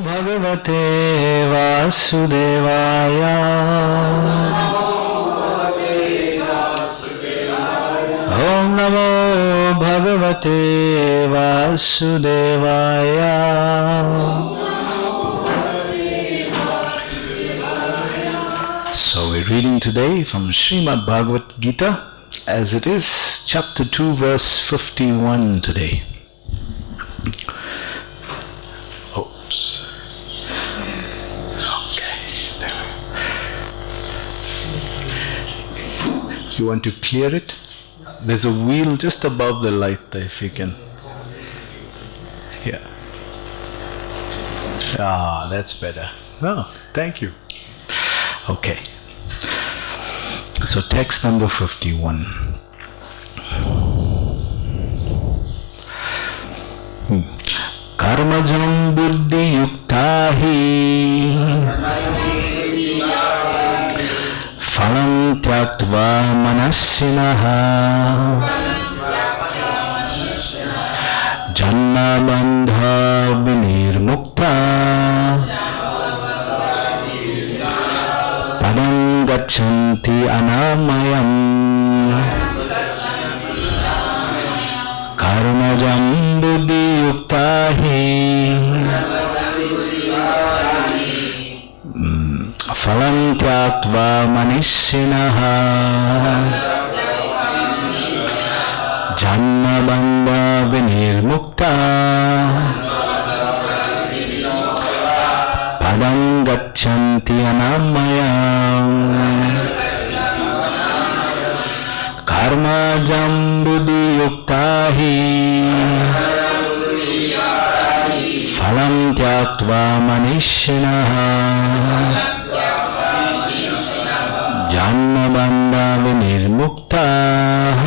Bhagavate Vasudevaya. Om Namo Bhagavate Vasudevaya. So we're reading today from Bhagavad-Gita as it is, chapter 2, verse 51 today. Oops. Okay. You want to clear it? There's a wheel just above the light there, if you can. Yeah. Ah, that's better. Oh, thank you. Okay. So text number 51. Karma-jaṁ buddhi-yuktā phalaṁ tyaktvā manīṣiṇaḥ janma-bandha-vinirmuktāḥ padam gacchanty anāmayam karma-jaṁ buddhi-yuktā phalam tyaktvā manīṣiṇaḥ janma-bandha-vinirmuktāḥ padam gacchanty anāmayam karma-jaṁ buddhi-yuktā phalam tyaktvā manīṣiṇaḥ janma-bandha-vinirmuktāḥ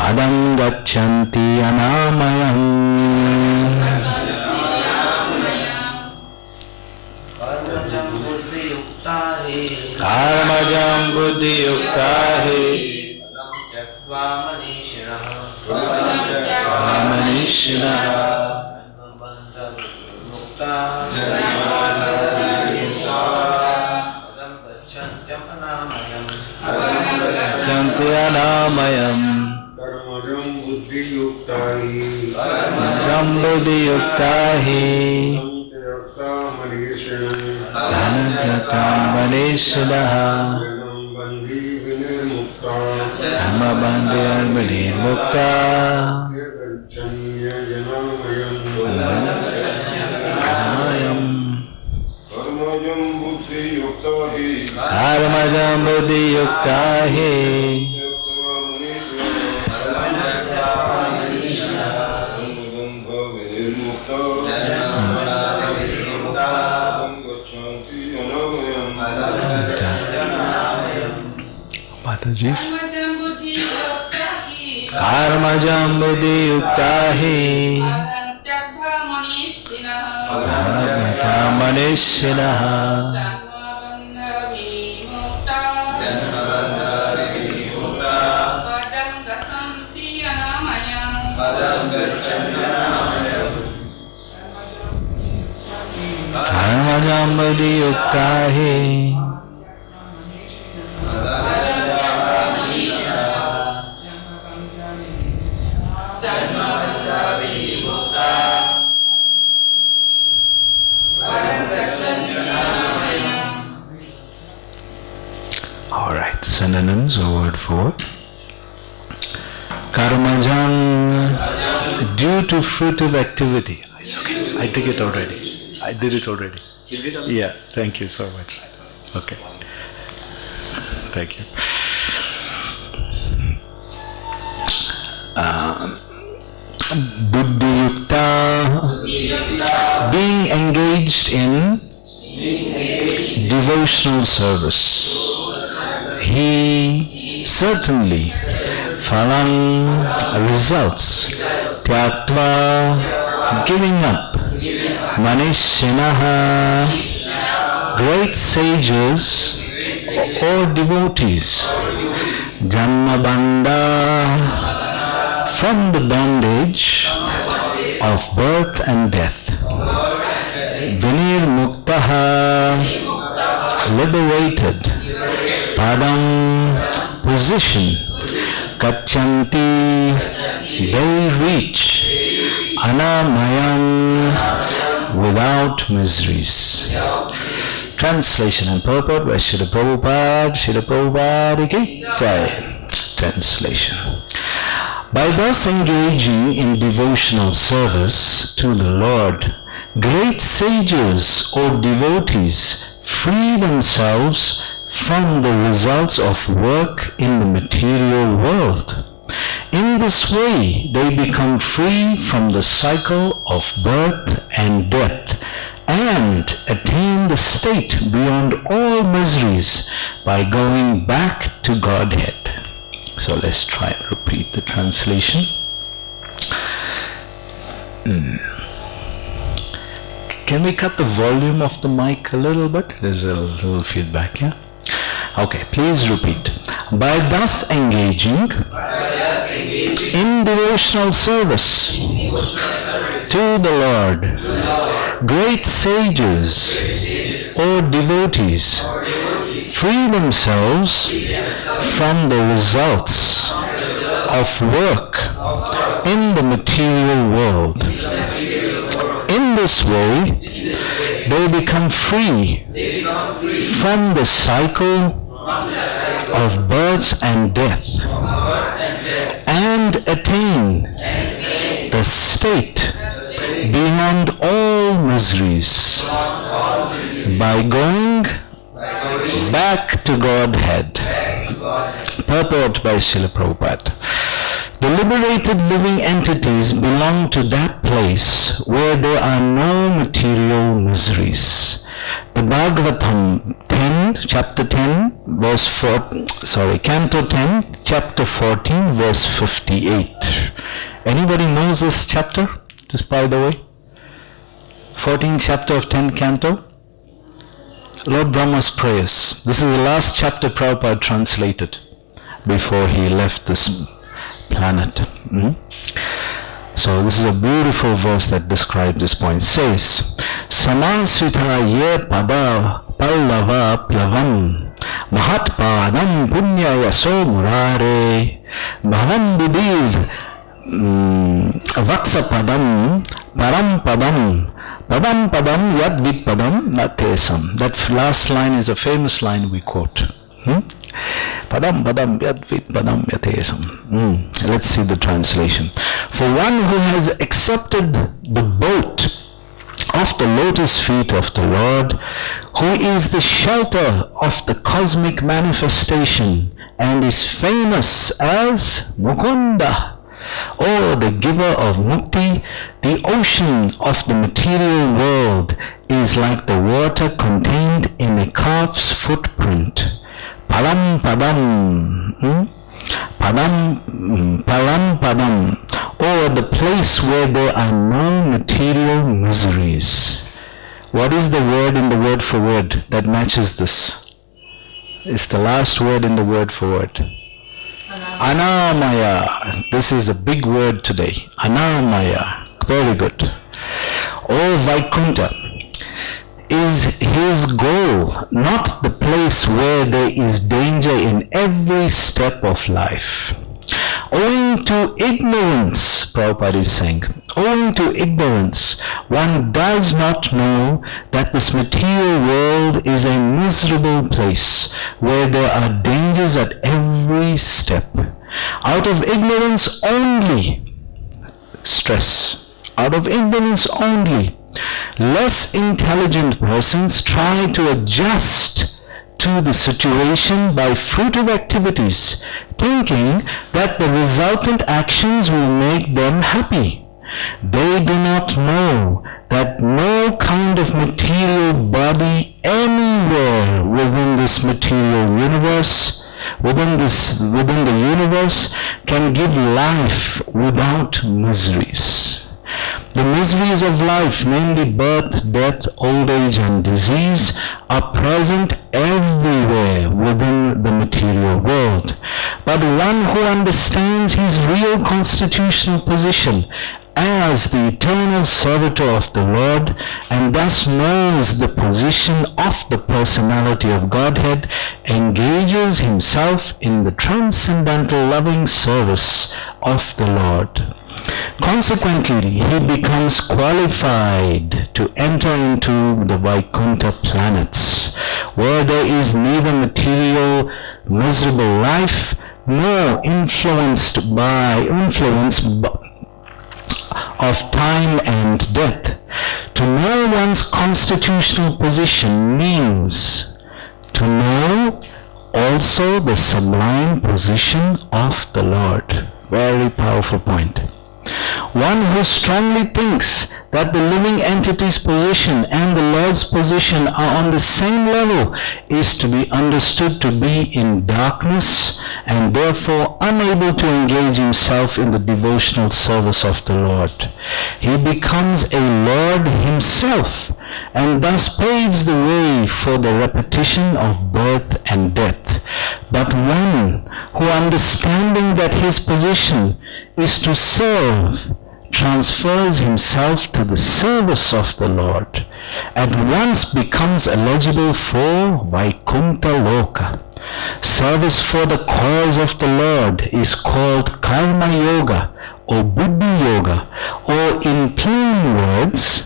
padam gacchanti anāmayam. Karma-jaṁ buddhi-yuktā manīṣiṇaḥ gacchanti anāmayam karma-jaṁ buddhi-yuktā manīṣiṇaḥ janma-bandha-vinirmuktāḥ karma-jaṁ buddhi-yuktā Mataji's karma-jaṁ buddhi-yuktā manīṣiṇaḥ karma-jaṁ buddhi-yuktā All right, synonyms or word for it. Karma-jaṁ, due to fruitive activity. It's okay, I did it already. I did it already. Yeah, thank you so much. Okay. Thank you. Buddhi-yuktā, being engaged in devotional service. He certainly phalam, results, tyaktvā, giving up, manīṣiṇaḥ, great sages or devotees, janma-bandha, from the bondage, of birth and death. Vinirmuktāḥ, liberated. Padam, position. Gacchanty, they reach. Anāmayam, without miseries. Translation and purport by Srila Prabhupada ki Jai. Translation. By thus engaging in devotional service to the Lord, great sages or devotees free themselves from the results of work in the material world. In this way, they become free from the cycle of birth and death and attain the state beyond all miseries by going back to Godhead. So let's try and repeat the translation. Can we cut the volume of the mic a little bit? There's a little feedback, yeah? Okay, please repeat. By thus engaging in devotional service to the Lord, great sages or devotees free themselves from the results of work in the material world. In this way, they become free from the cycle of birth and death and attain the state beyond all miseries by going back to Godhead. Purport by Srila Prabhupada. The liberated living entities belong to that place where there are no material miseries. The Bhagavatam 10, chapter 10, verse 4, Canto 10, chapter 14, verse 58. Anybody knows this chapter, just by the way? 14th chapter of 10th canto? Lord Brahma's prayers. This is the last chapter Prabhupada translated before he left this planet. So this is a beautiful verse that describes this point. It says, Samasvita ye pada pallava plavam mahat padam punya yaso murare bhavam buddhi vatsa padam param padam padam padam yad vit padam natesam. That last line is a famous line we quote. Padam padam yad vit padam yatesam. Let's see the translation. For one who has accepted the boat of the lotus feet of the Lord, who is the shelter of the cosmic manifestation and is famous as Mukunda, or the giver of mukti, the ocean of the material world is like the water contained in a calf's footprint. Phalam padam, phalam padam, or the place where there are no material miseries. What is the word in the word for word that matches this? It's the last word in the word for word. Anāmayam. This is a big word today. Anāmayam. Very good. Or Vaikuntha is his goal, not the place where there is danger in every step of life. Owing to ignorance, Prabhupada is saying, owing to ignorance, one does not know that this material world is a miserable place where there are dangers at every step. Out of ignorance only, stress, out of ignorance only, less intelligent persons try to adjust to the situation by fruitive activities, thinking that the resultant actions will make them happy. They do not know that no kind of material body anywhere within this material universe, within the universe, can give life without miseries. The miseries of life, namely birth, death, old age, and disease, are present everywhere within the material world. But one who understands his real constitutional position as the eternal servitor of the Lord, and thus knows the position of the personality of Godhead, engages himself in the transcendental loving service of the Lord. Consequently, he becomes qualified to enter into the Vaikuntha planets, where there is neither material, miserable life, nor influence of time and death. To know one's constitutional position means to know also the sublime position of the Lord. Very powerful point. One who strongly thinks that the living entity's position and the Lord's position are on the same level is to be understood to be in darkness and therefore unable to engage himself in the devotional service of the Lord. He becomes a Lord himself and thus paves the way for the repetition of birth and death. But one who, understanding that his position is to serve, transfers himself to the service of the Lord, at once becomes eligible for Vaikuntha Loka. Service for the cause of the Lord is called karma-yoga or buddhi-yoga, or in plain words,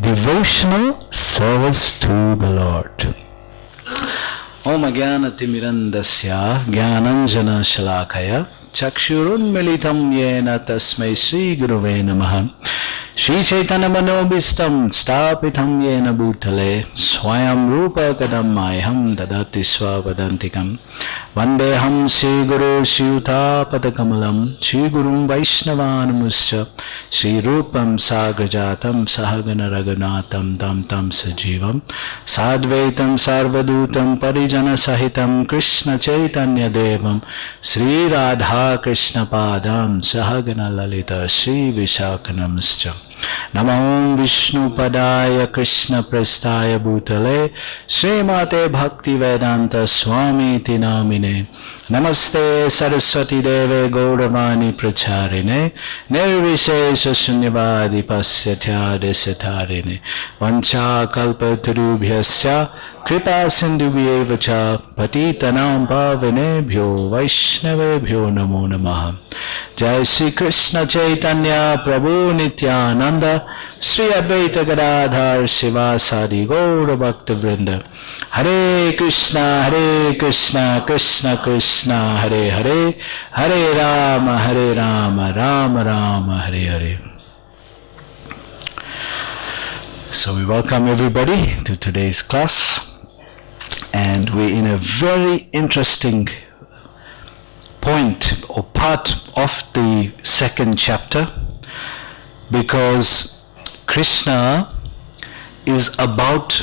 devotional service to the Lord. Om Ajnana-timirandasya Jnananjana Shalakaya Chakshurunmilitam Yena Tasmai Sri Guruve Namaha. Shri Chaitanya Manobhistam Stapitam Yena Bhutale Swayam Rupa Kadamayam Dadati Swavadantikam Vandeham Sri Guru Shri Padakamalam Shri Gurum Vaishnavanamuscha Shri Rupam Sagrajatam Sahagana Raghunatam Tam Tam Sajivam Sadvaitam Sarvadutam Parijana Sahitam Krishna Chaitanya Devam Sri Radha Krishna Padam Sahagana Lalita Shri Vishakanamuscha Namo Vishnu Padaya Krishna Prestaya Bhutale Srimate Bhakti Vedanta Swami Tinamine Namaste Saraswati Deve Gauravani Pracharine Nirvishesha Shunyavadi Pasyatya Desatarine Vancha Kalpatarubhyasya Kripa Sindhubhyevacha Patitanam Pavanebhyo Vaishnavebhyo Namo Namaha. Jai Shri Krishna Chaitanya Prabhu Nityananda Sri Advaita Gadadhar Sivasadi Gaura Bhakta Vrinda. Hare Krishna Krishna Krishna Hare Hare Hare Rama Rama Rama Hare Hare. So we welcome everybody to today's class, and we're in a very interesting point or part of the second chapter, because Krishna is about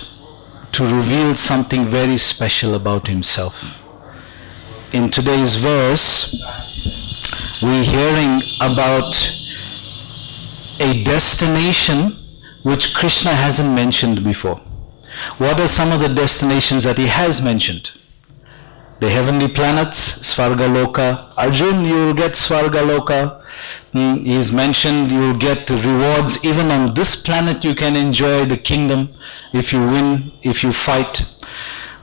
to reveal something very special about himself. In today's verse, we're hearing about a destination which Krishna hasn't mentioned before. What are some of the destinations that he has mentioned? The heavenly planets, Svargaloka. Arjun, you will get Svargaloka. He's mentioned you will get rewards. Even on this planet you can enjoy the kingdom if you win, if you fight.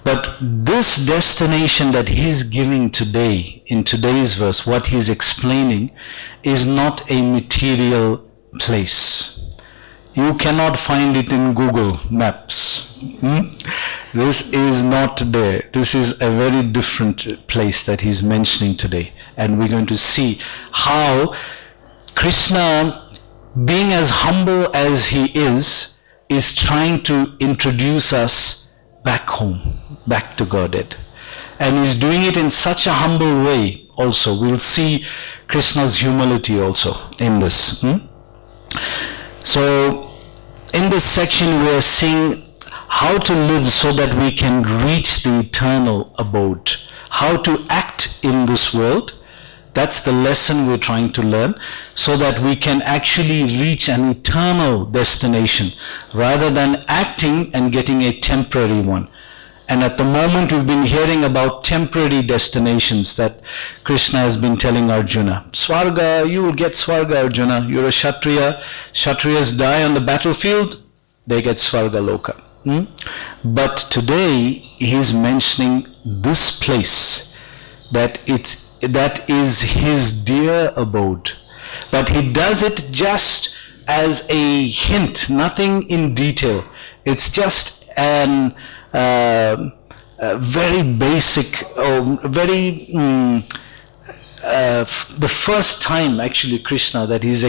But this destination that he's giving today, in today's verse, what he's explaining, is not a material place. You cannot find it in Google Maps. This is not there. This is a very different place that he's mentioning today. And we're going to see how Krishna, being as humble as he is trying to introduce us back home, back to Godhead. And he's doing it in such a humble way also. We'll see Krishna's humility also in this. So, in this section we are seeing how to live so that we can reach the eternal abode. How to act in this world. That's the lesson we're trying to learn, so that we can actually reach an eternal destination rather than acting and getting a temporary one. And at the moment we've been hearing about temporary destinations that Krishna has been telling Arjuna. Swarga, you will get Swarga, Arjuna. You're a Kshatriya. Kshatriyas die on the battlefield, they get Swarga Loka. But today he's mentioning this place, that is his dear abode. But he does it just as a hint, nothing in detail. It's just an very basic, the first time actually Krishna that is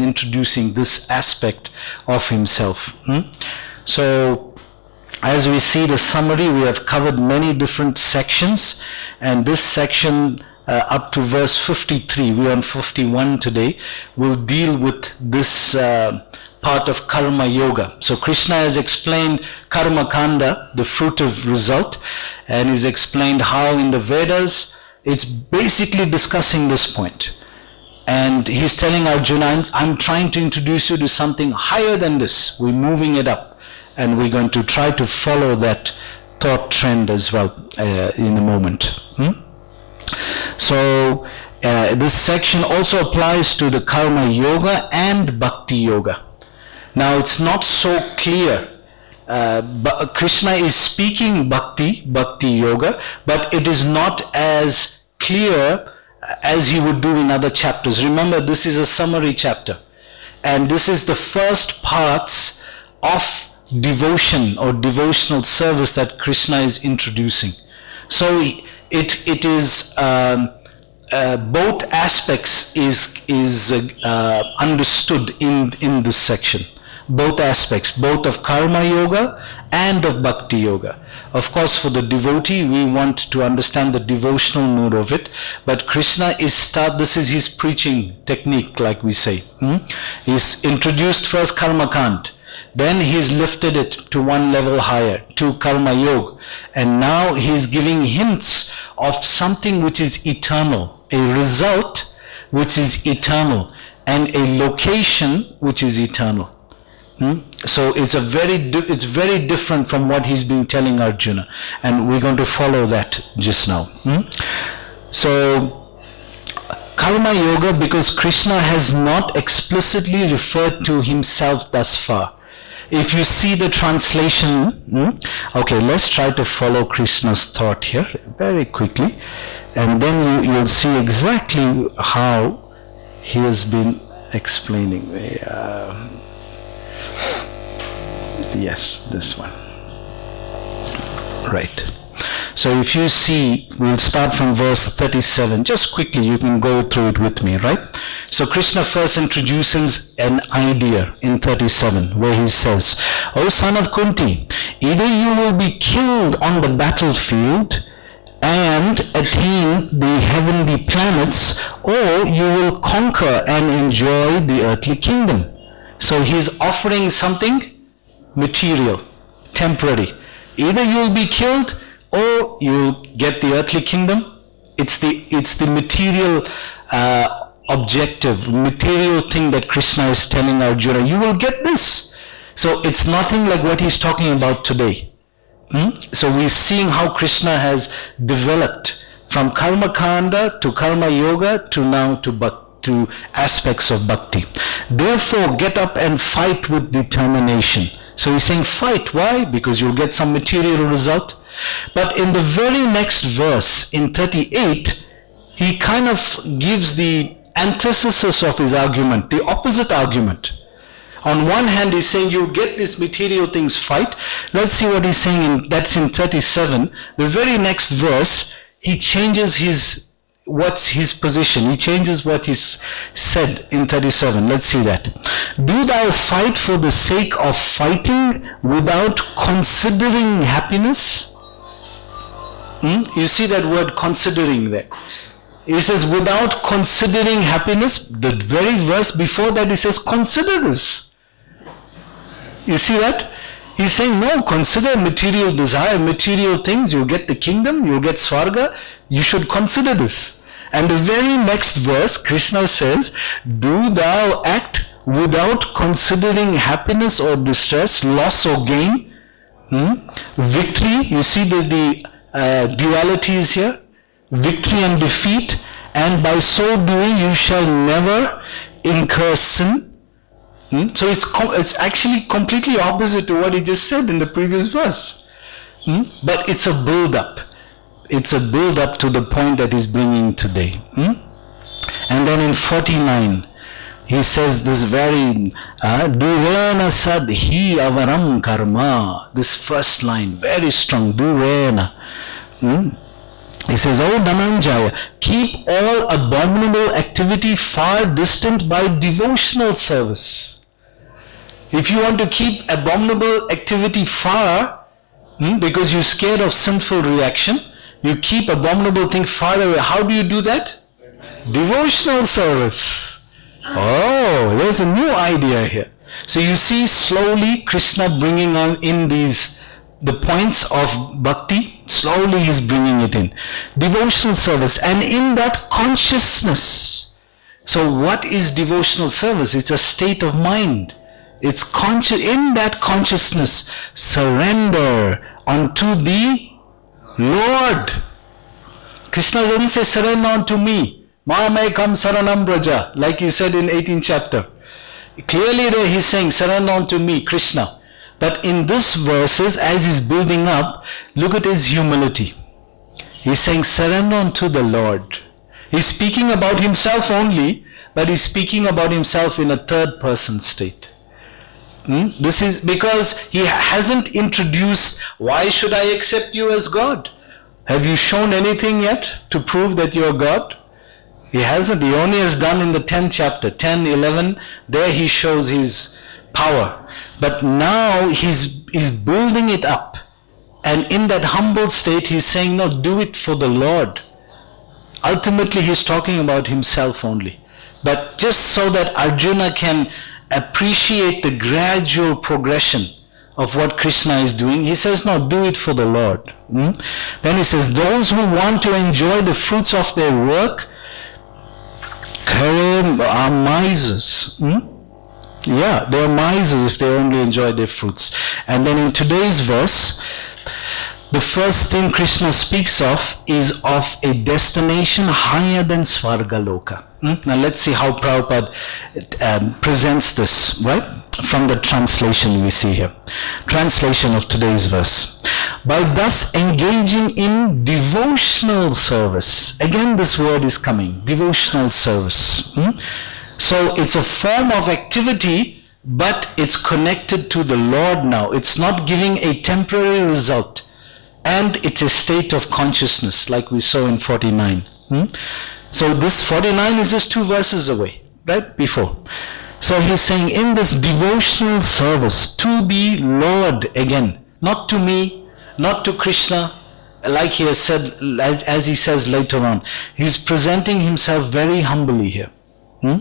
introducing this aspect of himself. So as we see the summary, we have covered many different sections, and this section up to verse 53, we're on 51 today, will deal with this part of karma yoga. So Krishna has explained karma kanda, the fruitive result, and he's explained how in the Vedas it's basically discussing this point. And he's telling Arjuna, I'm trying to introduce you to something higher than this. We're moving it up, and we're going to try to follow that thought trend as well in a moment. So this section also applies to the karma yoga and bhakti yoga. Now it's not so clear. But Krishna is speaking bhakti yoga, but it is not as clear as he would do in other chapters. Remember, this is a summary chapter, and this is the first parts of devotion or devotional service that Krishna is introducing. So it is both aspects is understood in this section. Both aspects, both of karma yoga and of bhakti yoga. Of course, for the devotee, we want to understand the devotional mood of it, but Krishna this is his preaching technique, like we say. He's introduced first karma kand, then he's lifted it to one level higher, to karma yoga, and now he's giving hints of something which is eternal, a result which is eternal, and a location which is eternal. So it's very different from what he's been telling Arjuna, and we're going to follow that just now. So karma yoga, because Krishna has not explicitly referred to himself thus far. If you see the translation, okay, let's try to follow Krishna's thought here very quickly, and then you'll see exactly how he has been explaining. Yes, this one. Right. So if you see, we'll start from verse 37. Just quickly, you can go through it with me, right? So Krishna first introduces an idea in 37, where he says, O son of Kunti, either you will be killed on the battlefield and attain the heavenly planets, or you will conquer and enjoy the earthly kingdom. So he's offering something material, temporary. Either you'll be killed or you'll get the earthly kingdom. It's the material objective, material thing that Krishna is telling Arjuna, you will get this. So it's nothing like what he's talking about today. So we're seeing how Krishna has developed from karma kanda to karma yoga to now to aspects of bhakti. Therefore, get up and fight with determination. So he's saying fight. Why? Because you'll get some material result. But in the very next verse, in 38, he kind of gives the antithesis of his argument, the opposite argument. On one hand, he's saying you get these material things, fight. Let's see what he's saying, that's in 37. The very next verse, he changes what's his position. He changes what he's said in 37. Let's see that. Do thou fight for the sake of fighting without considering happiness? You see that word considering there. He says without considering happiness. The very verse before that he says consider this. You see that? He's saying no, consider material desire, material things. You get the kingdom, you get Swarga. You should consider this. And the very next verse, Krishna says, do thou act without considering happiness or distress, loss or gain. Victory, you see the duality is here, victory and defeat, and by so doing you shall never incur sin. So it's actually completely opposite to what he just said in the previous verse. But it's a build-up. It's a build-up to the point that he's bringing today. And then in 49, he says this very durena sad hi avaram karma. This first line, very strong, durena. He says, "O Dhananjaya, keep all abominable activity far distant by devotional service." If you want to keep abominable activity far, because you're scared of sinful reaction, you keep abominable thing far away. How do you do that? Devotional service. Oh, there's a new idea here. So you see slowly Krishna bringing on in the points of bhakti, slowly he's bringing it in. Devotional service, and in that consciousness. So what is devotional service? It's a state of mind. It's conscious, in that consciousness, surrender unto the Lord. Krishna doesn't say surrender unto me. Mamekam saranam braja, like he said in 18th chapter. Clearly there he's saying surrender unto me, Krishna. But in this verses, as he's building up, look at his humility. He's saying surrender unto the Lord. He's speaking about himself only, but he's speaking about himself in a third person state. This is because he hasn't introduced, why should I accept you as God? Have you shown anything yet to prove that you are God? He hasn't. He only has done in the 10th chapter, 10, 11, there he shows his power. But now he's building it up. And in that humble state, he's saying, no, do it for the Lord. Ultimately, he's talking about himself only. But just so that Arjuna can appreciate the gradual progression of what Krishna is doing, he says, no, do it for the Lord. Then he says, those who want to enjoy the fruits of their work are misers. Yeah, they are misers if they only enjoy their fruits. And then in today's verse, the first thing Krishna speaks of is of a destination higher than Svargaloka. Now let's see how Prabhupada presents this, right? From the translation we see here. Translation of today's verse. By thus engaging in devotional service. Again this word is coming, devotional service. So it's a form of activity, but it's connected to the Lord now. It's not giving a temporary result. And it's a state of consciousness, like we saw in 49. So this 49 is just 2 verses away, right? Before. So he's saying in this devotional service to the Lord again, not to me, not to Krishna, like he has said, as he says later on. He's presenting himself very humbly here. To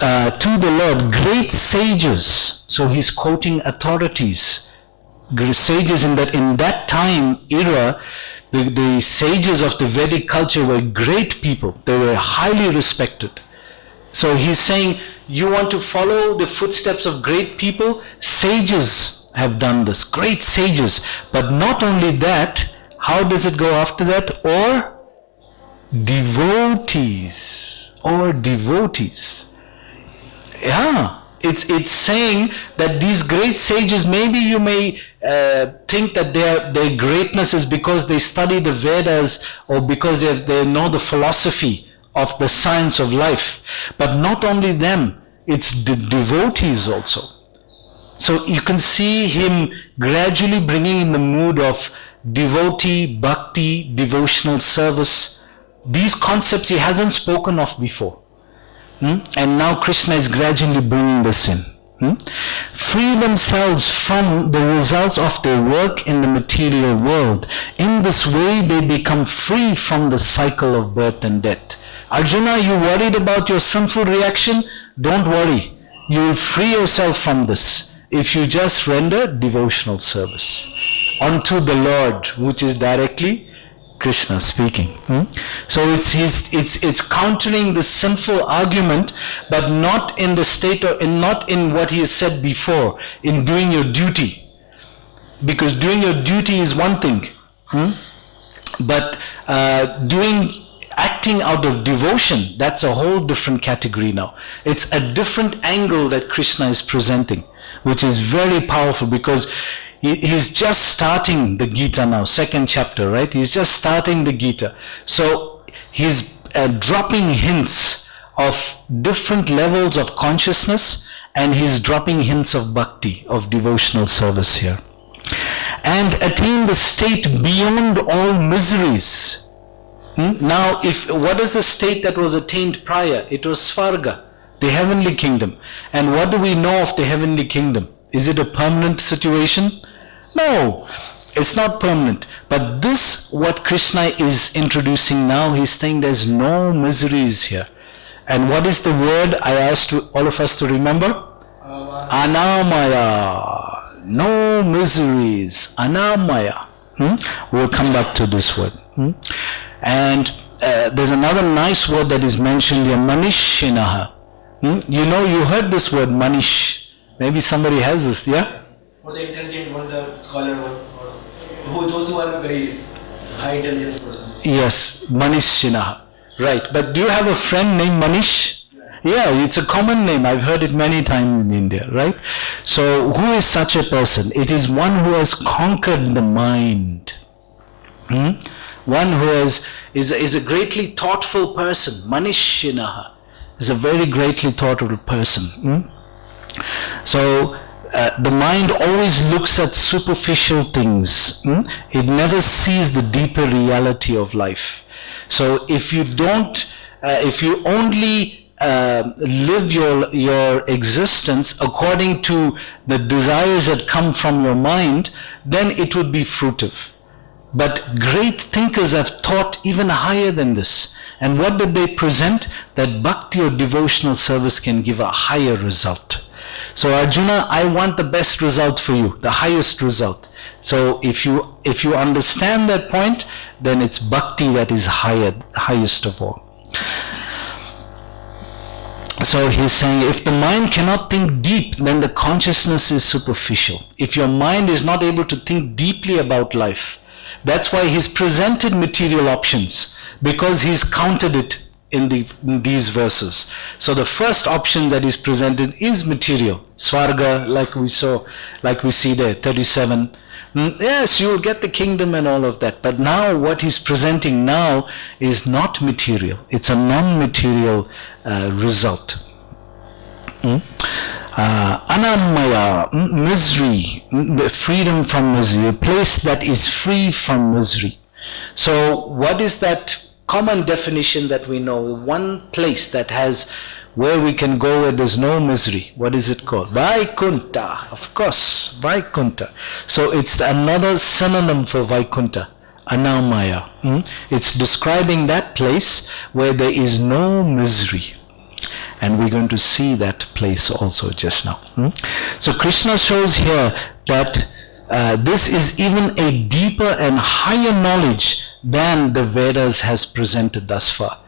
the Lord, great sages. So he's quoting authorities. Sages in that time, era, the sages of the Vedic culture were great people. They were highly respected. So he's saying, you want to follow the footsteps of great people? Sages have done this, great sages. But not only that, how does it go after that? Or devotees. Or devotees. Yeah. It's saying that these great sages, maybe you may think that their greatness is because they study the Vedas or because they know the philosophy of the science of life. But not only them, it's the devotees also. So you can see him gradually bringing in the mood of devotee, bhakti, devotional service. These concepts he hasn't spoken of before. And now Krishna is gradually bringing this in. Free themselves from the results of their work in the material world. In this way they become free from the cycle of birth and death. Arjuna, you worried about your sinful reaction? Don't worry. You will free yourself from this if you just render devotional service unto the Lord, which is directly Krishna speaking. So it's countering the sinful argument, but not in the state of, not in what he has said before, in doing your duty. Because doing your duty is one thing, but acting out of devotion, that's a whole different category now. It's a different angle that Krishna is presenting, which is very powerful, because he's just starting the Gita now, 2nd chapter, right? He's just starting the Gita. So he's dropping hints of different levels of consciousness, and he's dropping hints of bhakti, of devotional service here. And attain the state beyond all miseries. Now, what is the state that was attained prior? It was Svarga, the heavenly kingdom. And what do we know of the heavenly kingdom? Is it a permanent situation? No, it's not permanent. But this, what Krishna is introducing now, he's saying there's no miseries here. And what is the word I asked all of us to remember? Anāmayam. No miseries. Anāmayam. We'll come back to this word. And there's another nice word that is mentioned here, manīṣiṇaḥ. You heard this word, manish. Maybe somebody has this, yeah? For the intelligent one, the scholar one, or those who are very high intelligence persons. Yes, manīṣiṇaḥ. Right, but do you have a friend named Manish? Yeah, it's a common name. I've heard it many times in India, right? So who is such a person? It is one who has conquered the mind. One who is a greatly thoughtful person. Manīṣiṇaḥ is a very greatly thoughtful person. So the mind always looks at superficial things. It never sees the deeper reality of life. So if you only live your existence according to the desires that come from your mind, then it would be fruitive. But great thinkers have thought even higher than this. And what did they present? That bhakti or devotional service can give a higher result. So Arjuna, I want the best result for you, the highest result. So if you understand that point, then it's bhakti that is highest of all. So he's saying, if the mind cannot think deep, then the consciousness is superficial. If your mind is not able to think deeply about life, that's why he's presented material options, because he's counted it in these verses. So the first option that is presented is material, Svarga, like we see there, 37. Yes, you will get the kingdom and all of that. But now what he's presenting now is not material. It's a non-material result. Anāmayam, misery, freedom from misery, a place that is free from misery. So what is that common definition that we know? One place that has, where we can go where there's no misery. What is it called? Vaikunta, of course, Vaikunta. So it's another synonym for Vaikunta, Anāmayam. It's describing that place where there is no misery. And we're going to see that place also just now. So Krishna shows here that this is even a deeper and higher knowledge than the Vedas has presented thus far.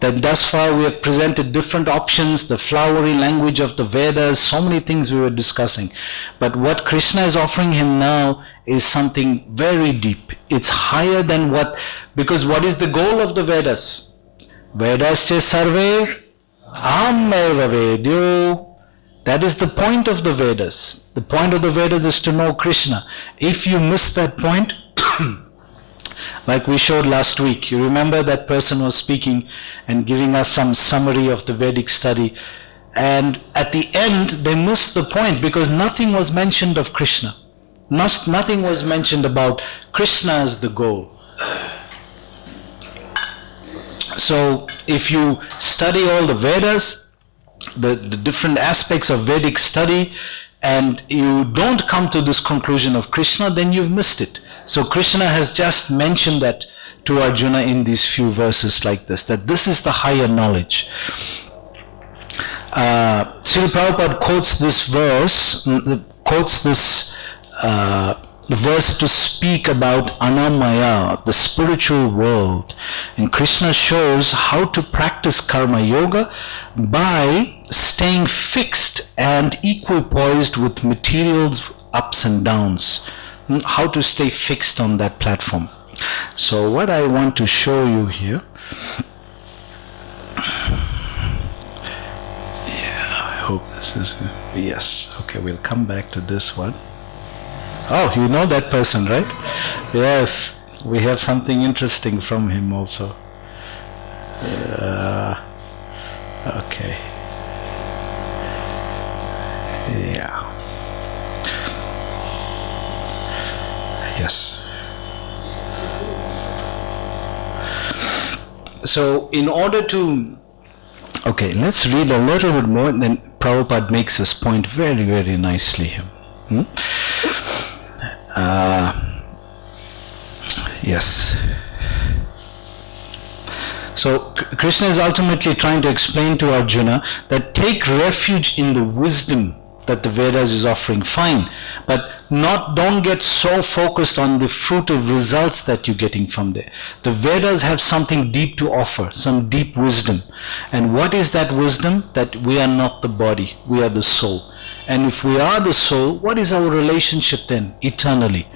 That thus far we have presented different options, the flowery language of the Vedas, so many things we were discussing. But what Krishna is offering him now is something very deep. It's higher than because what is the goal of the Vedas? Vedascha sarver aham-eva vedyo. That is the point of the Vedas. The point of the Vedas is to know Krishna. If you miss that point, like we showed last week, you remember that person was speaking and giving us some summary of the Vedic study, and at the end they missed the point because nothing was mentioned of Krishna. Nothing was mentioned about Krishna as the goal. So if you study all the Vedas, the different aspects of Vedic study, and you don't come to this conclusion of Krishna, then you've missed it. So Krishna has just mentioned that to Arjuna in these few verses like this, that this is the higher knowledge. Srila Prabhupada quotes this verse, the verse to speak about Anāmayam, the spiritual world. And Krishna shows how to practice karma-yoga by staying fixed and equipoised with material's ups and downs. how to stay fixed on that platform. So what I want to show you here, I hope this is, yes, okay, we'll come back to this one. Oh, you know that person, right? Yes, we have something interesting from him also. Okay. Yeah. Yes. So in order to, okay, let's read a little bit more, and then Prabhupada makes this point very, very nicely here. Yes. So Krishna is ultimately trying to explain to Arjuna that take refuge in the wisdom that the Vedas is offering, fine, but don't get so focused on the fruitive results that you're getting from there. The Vedas have something deep to offer, some deep wisdom. And what is that wisdom? That we are not the body, we are the soul. And if we are the soul, what is our relationship then, eternally?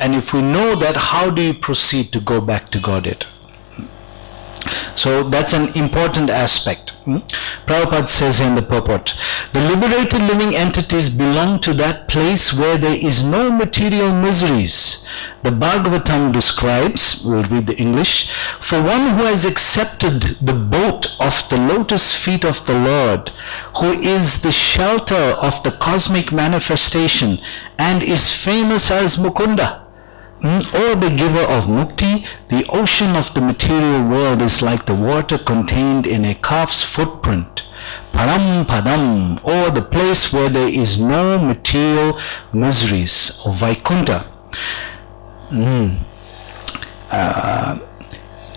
And if we know that, how do you proceed to go back to Godhead? So that's an important aspect. Prabhupada says in the purport, the liberated living entities belong to that place where there is no material miseries. The Bhagavatam describes, we'll read the English, for one who has accepted the boat of the lotus feet of the Lord, who is the shelter of the cosmic manifestation and is famous as Mukunda, or the giver of mukti, the ocean of the material world is like the water contained in a calf's footprint. Param padam, or the place where there is no material miseries, or Vaikuntha,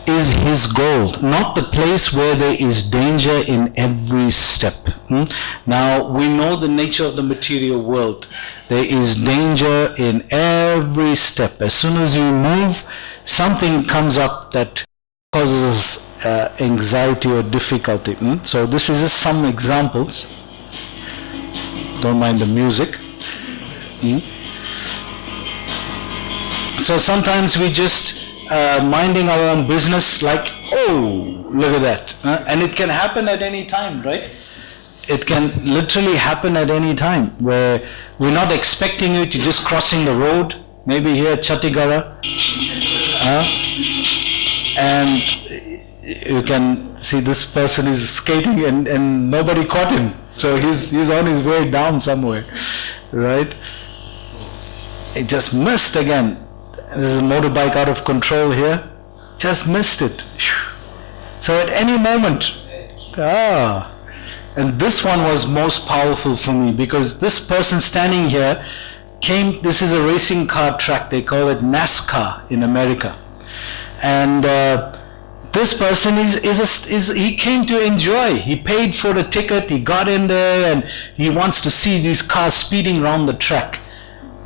is his goal, not the place where there is danger in every step. Now we know the nature of the material world. There is danger in every step. As soon as you move, something comes up that causes anxiety or difficulty. So this is just some examples. Don't mind the music. So sometimes we just minding our own business, like, oh, look at that. And it can happen at any time, right? It can literally happen at any time, where we're not expecting it, you're just crossing the road, maybe here at Chattigara, and you can see this person is skating and nobody caught him, so he's on his way down somewhere, right? He just missed again. There's a motorbike out of control here, just missed it. So at any moment, and this one was most powerful for me, because this person standing here came, this is a racing car track, they call it NASCAR in America. And this person he came to enjoy. He paid for the ticket, he got in there, and he wants to see these cars speeding around the track.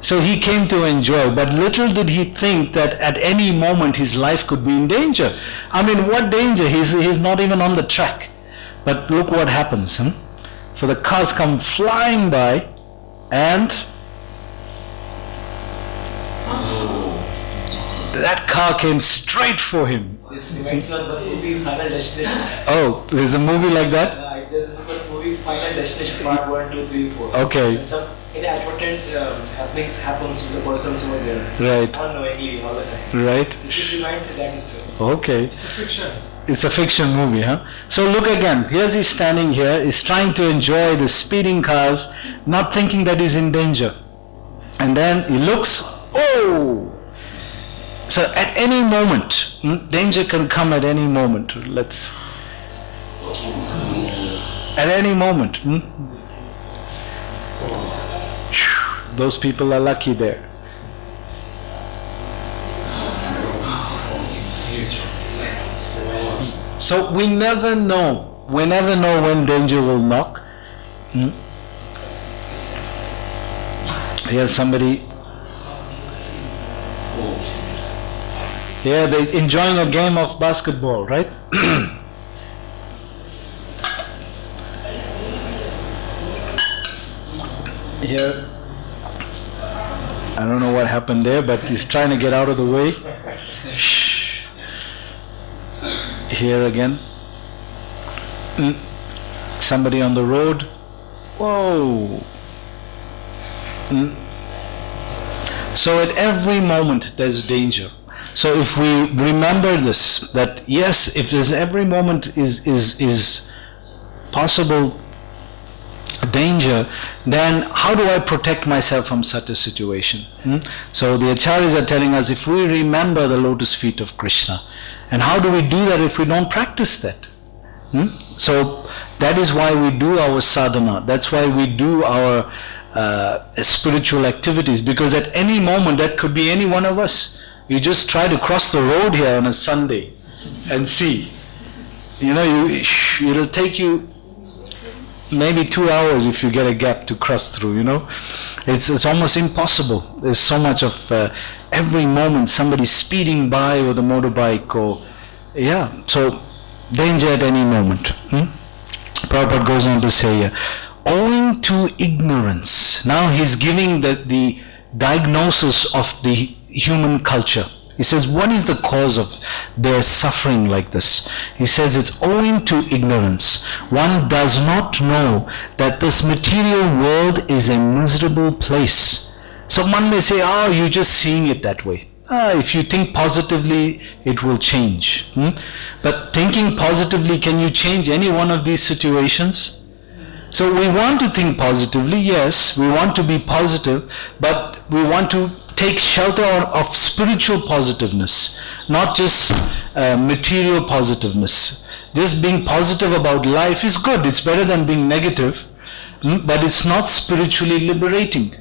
So he came to enjoy, but little did he think that at any moment his life could be in danger. I mean, what danger? He's not even on the track. But look what happens. So the cars come flying by, and that car came straight for him. This reminds me of the movie Final Destination. Oh, there's a movie like that? There's a movie Final Destination Part 1, 2, 3, 4. Okay. And some inadvertent happenings happens to the persons over there. Right. Unknowingly all the time. Right. It just reminds me that story. Okay. It's a fiction. It's a fiction movie, huh? So look again, here's he standing here, he's trying to enjoy the speeding cars, not thinking that he's in danger. And then he looks, oh! So at any moment, danger can come at any moment. At any moment. Those people are lucky there. So we never know when danger will knock. Here's somebody. Yeah, they're enjoying a game of basketball, right? Here, I don't know what happened there, but he's trying to get out of the way. Here again. Somebody on the road. Whoa. So at every moment there's danger. So if we remember this, that yes, if there's every moment is possible danger, then how do I protect myself from such a situation? So the acharyas are telling us, if we remember the lotus feet of Krishna, and how do we do that if we don't practice that? So that is why we do our sadhana, that's why we do our spiritual activities, because at any moment that could be any one of us. You just try to cross the road here on a Sunday and see. It'll take you maybe 2 hours if you get a gap to cross through, It's almost impossible. There's so much of every moment somebody speeding by with a motorbike so danger at any moment. Prabhupada goes on to say here, owing to ignorance. Now he's giving the diagnosis of the human culture. He says, what is the cause of their suffering like this? He says it's owing to ignorance. One does not know that this material world is a miserable place. So one may say, you're just seeing it that way. If you think positively, it will change. But thinking positively, can you change any one of these situations? So we want to think positively, yes, we want to be positive, but we want to take shelter of spiritual positiveness, not just material positiveness. Just being positive about life is good, it's better than being negative, but it's not spiritually liberating.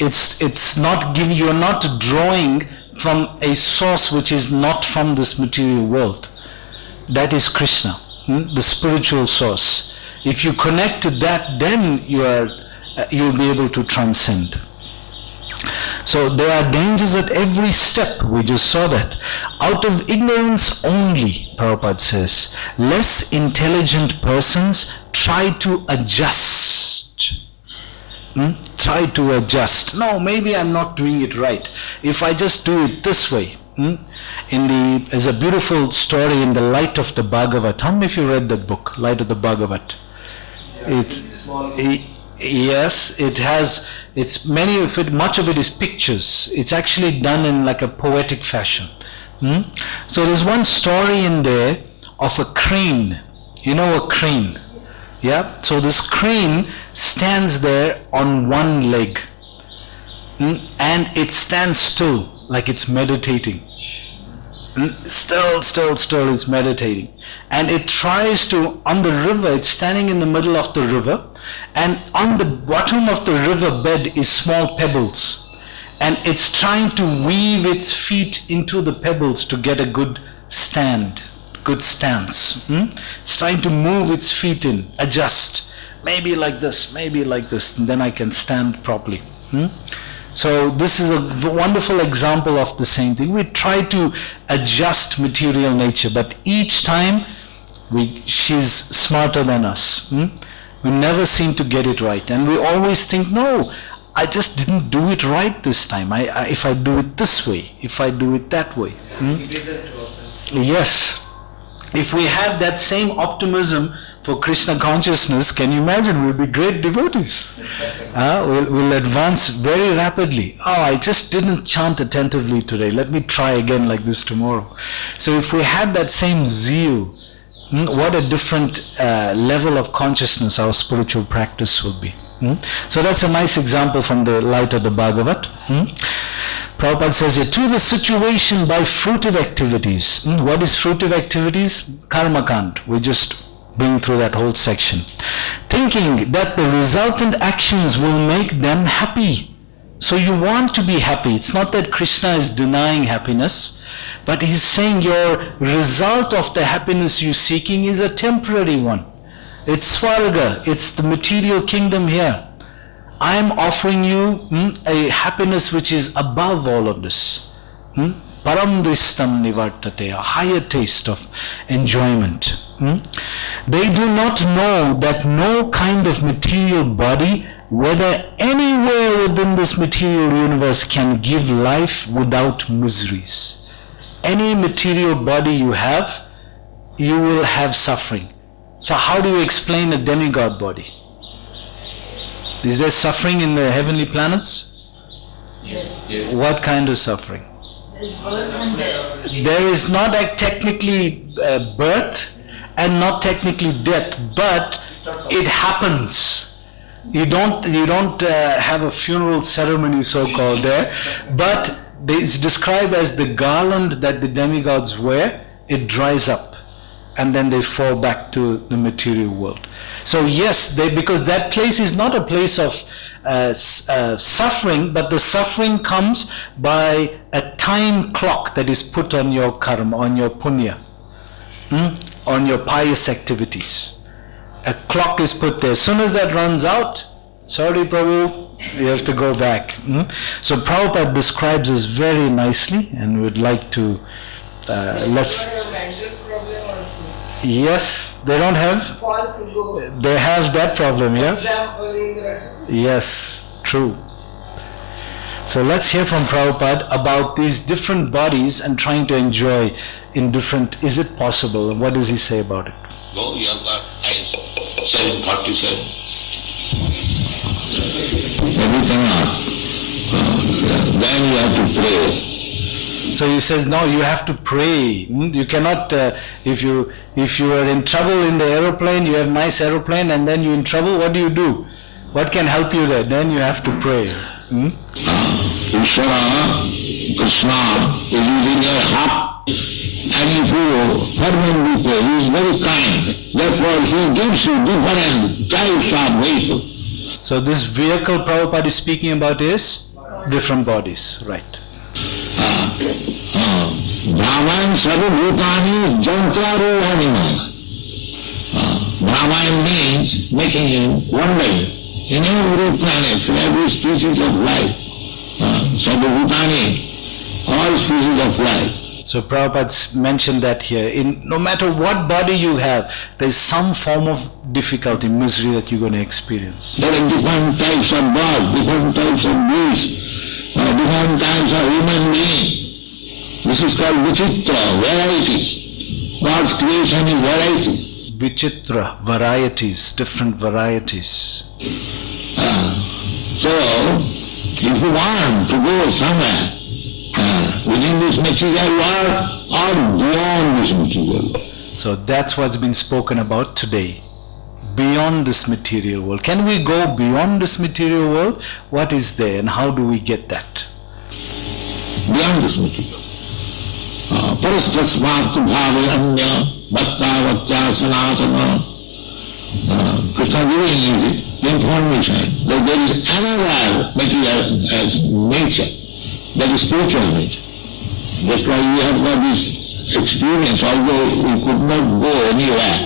It's not giving, you're not drawing from a source which is not from this material world. That is Krishna, the spiritual source. If you connect to that, then you'll be able to transcend. So there are dangers at every step, we just saw that. Out of ignorance only, Prabhupada says, less intelligent persons try to adjust. Try to adjust. No, maybe I'm not doing it right. If I just do it this way. There's a beautiful story in the Light of the Bhagavatam, if you read that book, Light of the Bhagavat. Yes, it has, much of it is pictures. It's actually done in like a poetic fashion. So there's one story in there of a crane. You know a crane? Yeah? So this crane stands there on one leg. And it stands still, like it's meditating. Still it's meditating. And it tries to, on the river, it's standing in the middle of the river, and on the bottom of the river bed is small pebbles. And it's trying to weave its feet into the pebbles to get a good stance. It's trying to move its feet in, adjust. Maybe like this, and then I can stand properly. So this is a wonderful example of the same thing. We try to adjust material nature, but each time she's smarter than us. We never seem to get it right, and we always think, no, I just didn't do it right this time. If I do it this way, if I do it that way. Yes. If we had that same optimism for Krishna consciousness, can you imagine? We'll be great devotees. We'll advance very rapidly. I just didn't chant attentively today. Let me try again like this tomorrow. So if we had that same zeal, what a different level of consciousness our spiritual practice will be. So that's a nice example from the Light of the Bhagavat. Prabhupada says here, to the situation by fruitive activities. What is fruitive activities? Karma-kand. We just been through that whole section. Thinking that the resultant actions will make them happy. So you want to be happy. It's not that Krishna is denying happiness, but he's saying your result of the happiness you're seeking is a temporary one. It's Svarga, it's the material kingdom here. I am offering you a happiness which is above all of this. Param dristam nivartate, a higher taste of enjoyment. They do not know that no kind of material body whether anywhere within this material universe can give life without miseries. Any material body you have, you will have suffering. So how do you explain a demigod body? Is there suffering in the heavenly planets? Yes. What kind of suffering? There is birth and death. There is not technically birth and not technically death, but it happens. You don't have a funeral ceremony so-called there, but it's described as the garland that the demigods wear. It dries up and then they fall back to the material world. So yes, because that place is not a place of suffering, but the suffering comes by a time clock that is put on your karma, on your punya, on your pious activities. A clock is put there. As soon as that runs out, sorry Prabhu, you have to go back. So Prabhupada describes this very nicely, and would like to let's. Yes, they don't have. False ego. They have that problem, yeah? Example, Yes, true. So let's hear from Prabhupada about these different bodies and trying to enjoy in different. Is it possible? What does he say about it? No, you have got 747. You cannot. Then you have to pray. So he says, no, you have to pray. You cannot, if you are in trouble in the aeroplane, you have nice aeroplane, and then you're in trouble, what do? What can help you there? Then you have to pray. Krishna is using your heart, and if you fervently pray, he is very kind. Therefore he gives you different types of vehicles. So this vehicle Prabhupada is speaking about is different bodies, right? Brahman sarvabhutani jantaruhanima. Brahman means making him wondering in every planet, in every species of life. Sarvabhutani, all species of life. So Prabhupada mentioned that here. No matter what body you have, there is some form of difficulty, misery that you're going to experience. There are different types of birds, different types of beasts, different types of human beings. This is called vichitra, varieties. God's creation is variety. Vichitra, varieties, different varieties. So, if you want to go somewhere within this material world or beyond this material world. So that's what's been spoken about today. Beyond this material world. Can we go beyond this material world? What is there and how do we get that? Beyond this material. Parastasmatu bhavayanya bhakta-vattya sanatana. Krishna giving information that there is another material as nature, that is spiritual nature. Just like we have got this experience, although we could not go anywhere,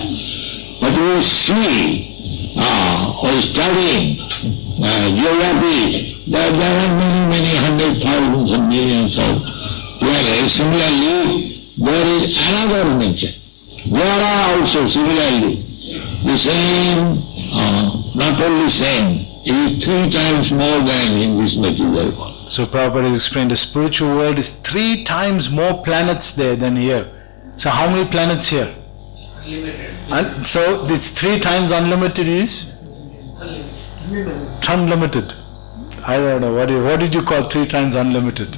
but we see, or studying geography, there are many hundred thousands and millions of planets. Similarly, there is another nature. There are also similarly the same, not only same, is 3 times more than in this material world. So Prabhupada explained the spiritual world is 3 times more planets there than here. So how many planets here? Unlimited. So it's 3 times unlimited is? Unlimited. I don't know, what did you call 3 times unlimited?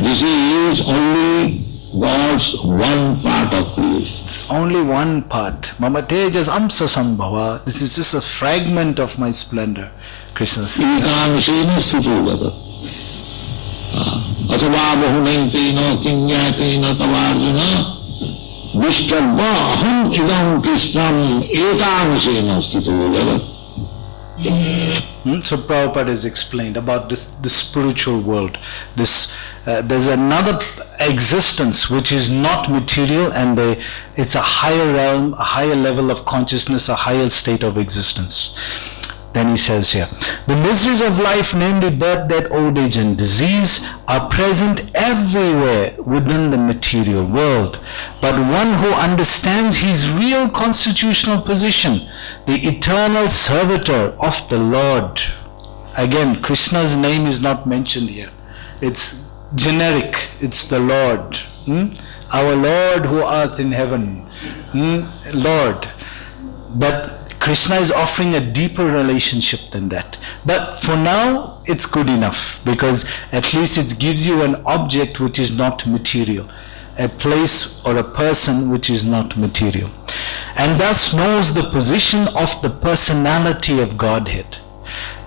This is only God's one part of creation. It's only one part. Mama tejas amsa sambhava. This is just a fragment of my splendor. Krishna says. Ikamashena sthitogata. Atava bahunantena kinyatena tavarjuna. Vishtabha aham idam krishnam ekamashena sthitogata. So Prabhupada has explained about the spiritual world. There's another existence which is not material, and it's a higher realm, a higher level of consciousness, a higher state of existence. Then he says here, the miseries of life, namely birth, death, old age and disease, are present everywhere within the material world. But one who understands his real constitutional position, the eternal servitor of the Lord. Again, Krishna's name is not mentioned here. It's generic. It's the Lord. Our Lord who art in heaven. Lord. But Krishna is offering a deeper relationship than that. But for now, it's good enough, because at least it gives you an object which is not material, a place or a person which is not material, and thus knows the position of the personality of Godhead,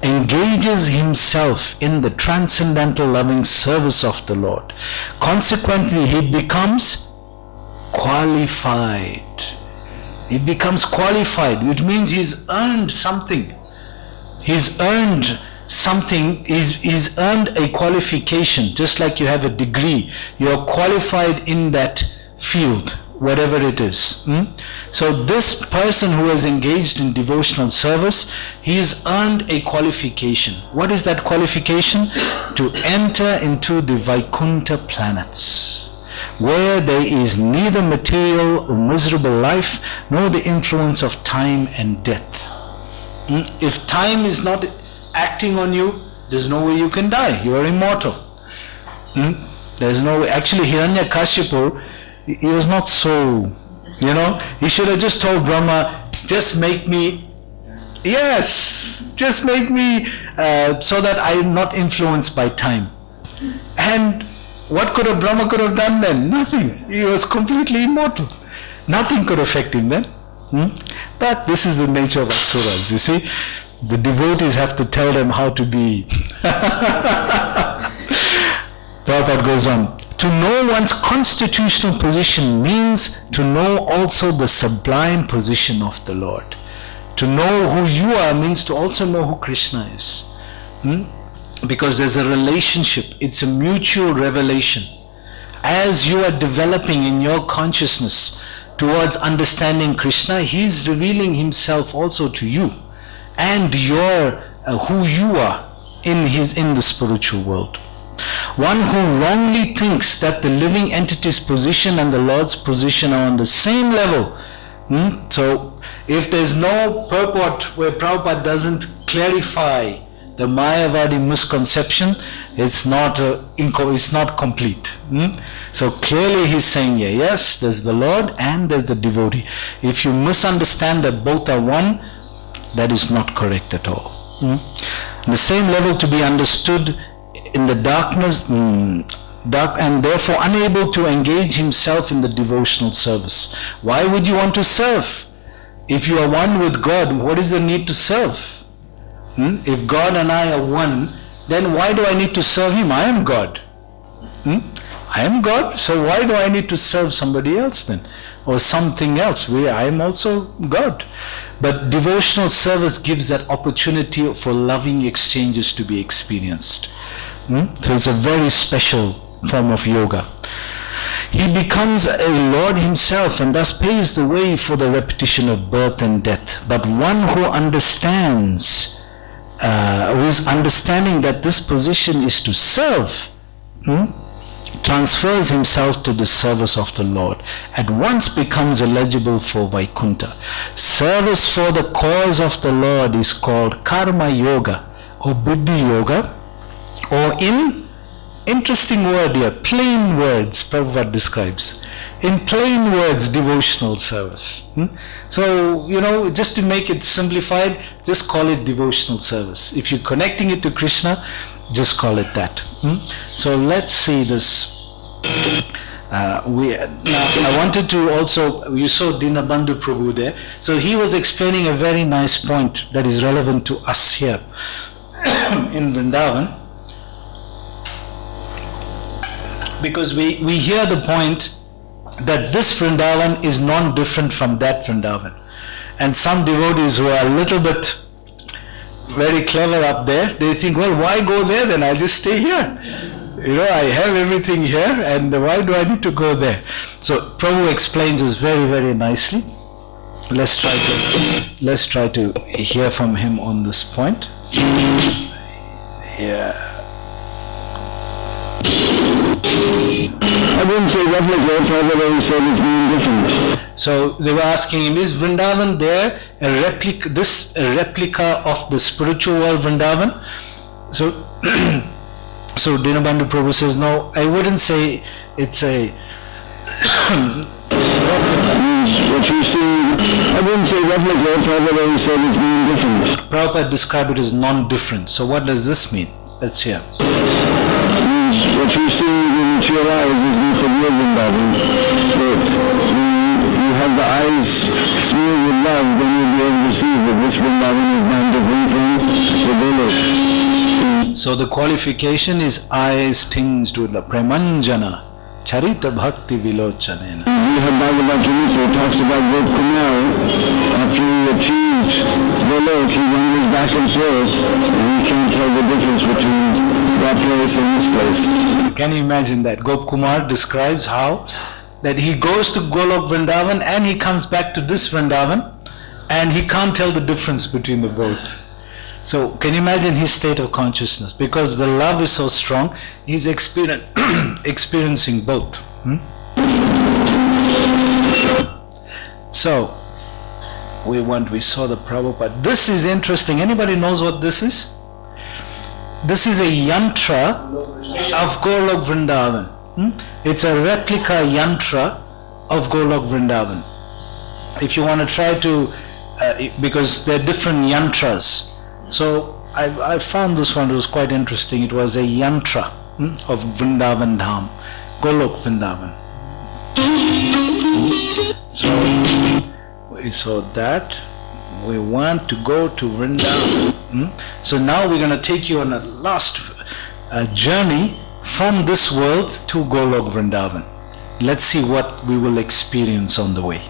engages himself in the transcendental loving service of the Lord. Consequently, he becomes qualified. He becomes qualified, which means he's earned something. He's earned something, he's earned a qualification, just like you have a degree. You are qualified in that field, whatever it is. So this person who is engaged in devotional service, he's earned a qualification. What is that qualification? To enter into the Vaikuntha planets, where there is neither material or miserable life, nor the influence of time and death. If time is not acting on you, there's no way you can die. You are immortal. There's no way. Actually, Hiranyakashipu, he was not so, he should have just told Brahma, just make me, just make me so that I am not influenced by time. And what could Brahma could have done then? Nothing. He was completely immortal. Nothing could affect him then. But this is the nature of asuras, you see. The devotees have to tell them how to be. Prabhupada goes on. To know one's constitutional position means to know also the sublime position of the Lord. To know who you are means to also know who Krishna is. Because there's a relationship. It's a mutual revelation. As you are developing in your consciousness towards understanding Krishna, he's revealing himself also to you and your who you are in the spiritual world. One who wrongly thinks that the living entity's position and the Lord's position are on the same level. So if there's no purport where Prabhupada doesn't clarify the Mayavadi misconception, it's not complete. So clearly he's saying here, yes, there's the Lord and there's the devotee. If you misunderstand that both are one, that is not correct at all. The same level to be understood in the darkness, and therefore unable to engage himself in the devotional service. Why would you want to serve? If you are one with God, what is the need to serve? If God and I are one, then why do I need to serve him? I am God. I am God, so why do I need to serve somebody else then? Or something else? I am also God. But devotional service gives that opportunity for loving exchanges to be experienced. So it's a very special form of yoga. He becomes a Lord himself and thus paves the way for the repetition of birth and death. But one who understands, who is understanding that this position is to serve, transfers himself to the service of the Lord, at once becomes eligible for Vaikuntha. Service for the cause of the Lord is called karma-yoga or buddhi-yoga, or in interesting word here, plain words, Prabhupada describes. In plain words, devotional service. So, just to make it simplified, just call it devotional service. If you're connecting it to Krishna, just call it that. So let's see this. Now I wanted to also, you saw Dinabandhu Prabhu there. So he was explaining a very nice point that is relevant to us here in Vrindavan. Because we hear the point that this Vrindavan is non-different from that Vrindavan. And some devotees who are a little bit very clever up there, they think, well, why go there then? I'll just stay here. I have everything here, and why do I need to go there? So Prabhu explains this very, very nicely. Let's try to hear from him on this point. Yeah. I wouldn't say replica, Prabhupada said it's no different. So they were asking him, is Vrindavan there a replica of the spiritual world Vrindavan? So so Dinabandhu Prabhu says, no, I wouldn't say it's a What you see, I wouldn't say replica, Prabhupada said it's no different. Prabhupada described it as non-different. So what does this mean? Let's hear. What you see with your eyes is not the real Vrindavan. But you have the eyes smeared with love, then you'll be able to see that this Vrindavan is not different from the village. So the qualification is eyes tinged with love. Premanjana, charita bhakti vilochanena. We have Bhagavad-Gita talks about Kumar. After he achieved Golok, he wanders back and forth, and he can't tell the difference between that place and this place. Can you imagine that? Gop Kumar describes how that he goes to Golok Vrindavan and he comes back to this Vrindavan and he can't tell the difference between the both. So can you imagine his state of consciousness? Because the love is so strong, he's experiencing both. So we saw the Prabhupada. This is interesting. Anybody knows what this is? This is a yantra of Golok Vrindavan. It's a replica yantra of Golok Vrindavan. If you want to try to, because there are different yantras. So I found this one, it was quite interesting. It was a yantra of Vrindavan Dham, Golok Vrindavan. So we saw that. We want to go to Vrindavan. So now we're going to take you on a last journey from this world to Golok Vrindavan. Let's see what we will experience on the way.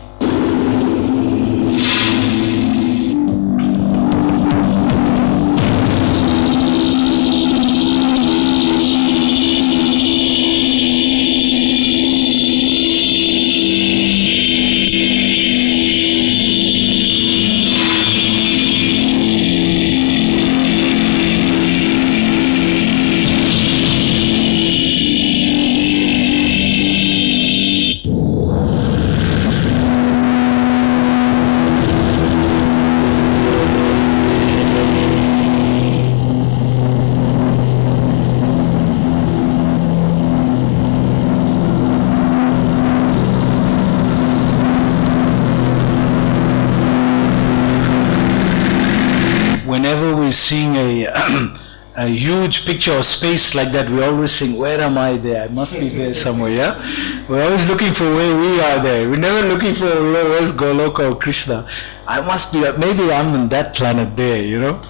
Whenever we're seeing a huge picture of space like that, we always think, where am I there? I must be there somewhere, yeah? We're always looking for where we are there. We're never looking for where's Goloka or Krishna. I must be, maybe I'm on that planet there, you know?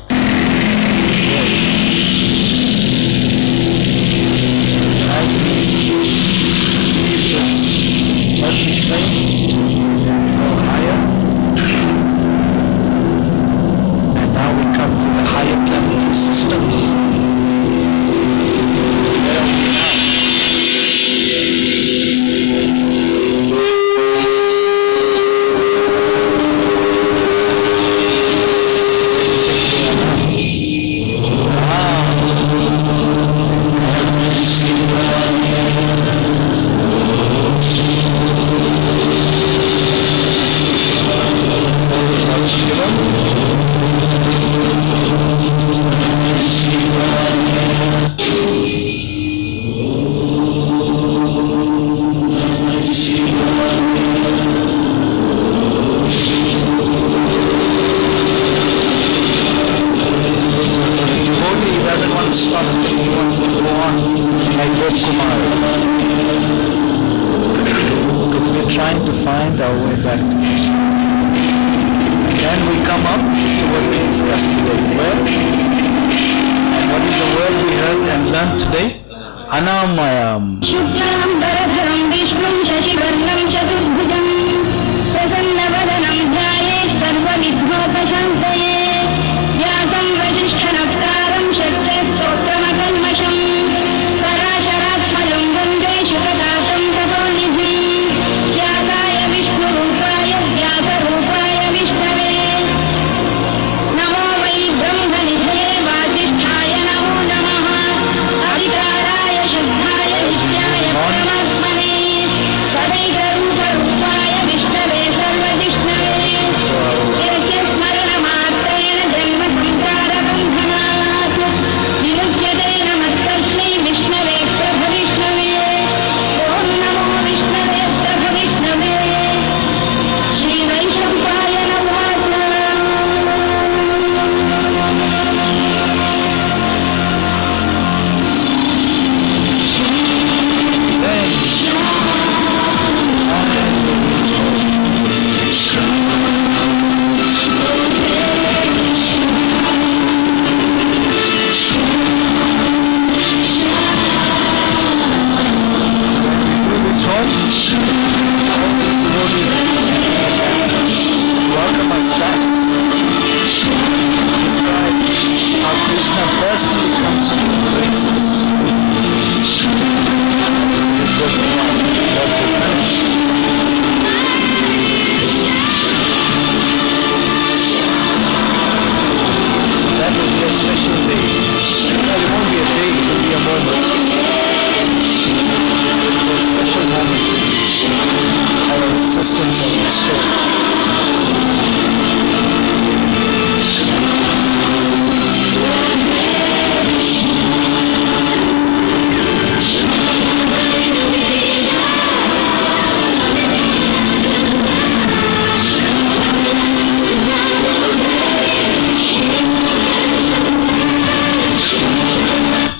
Anāmayam.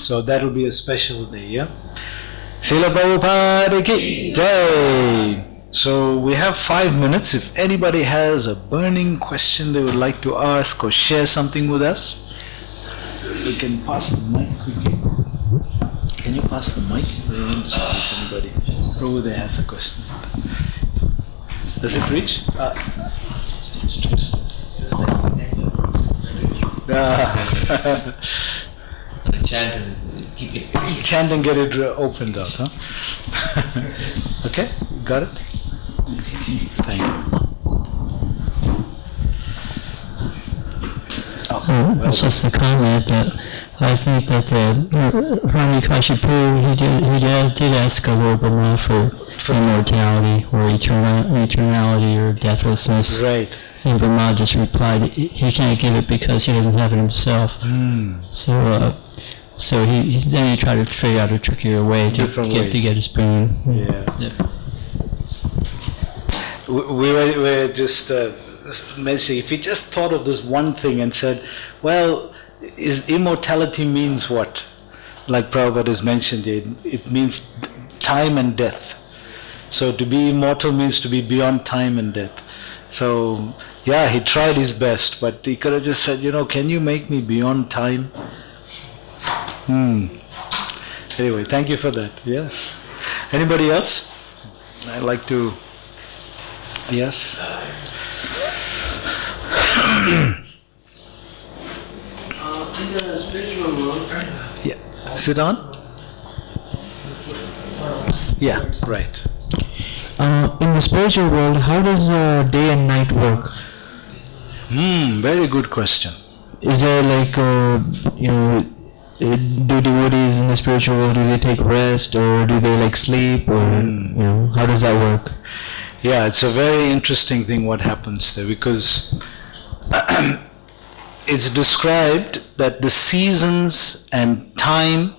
So that will be a special day, yeah? Srila Prabhupada ki jai. So we have 5 minutes. If anybody has a burning question they would like to ask or share something with us, we can pass the mic quickly. Can you pass the mic around to see if anybody over there has a question? Does it reach? Chant and keep it. Chant and get it opened up, huh? Okay, got it? Thank you. It's just a comment that I think that Hiranyakashipu, he did ask Lord Brahma for immortality or eternality or deathlessness. Right. And Brahma just replied, he can't give it because he doesn't have it himself. So he tried to figure out a trickier way to get his boon. Yeah. We were just mentioning, if we just thought of this one thing and said, well, is immortality means what? Like Prabhupada has mentioned, it means time and death. So to be immortal means to be beyond time and death. So yeah, he tried his best, but he could have just said, can you make me beyond time? Anyway, thank you for that. Yes. Anybody else? I'd like to. Yes. In the spiritual world. Yeah. Sit on. Yeah. Right. In the spiritual world, how does day and night work? Very good question. Is there like, do devotees in the spiritual world, do they take rest or do they like sleep or, how does that work? Yeah, it's a very interesting thing what happens there, because it's described that the seasons and time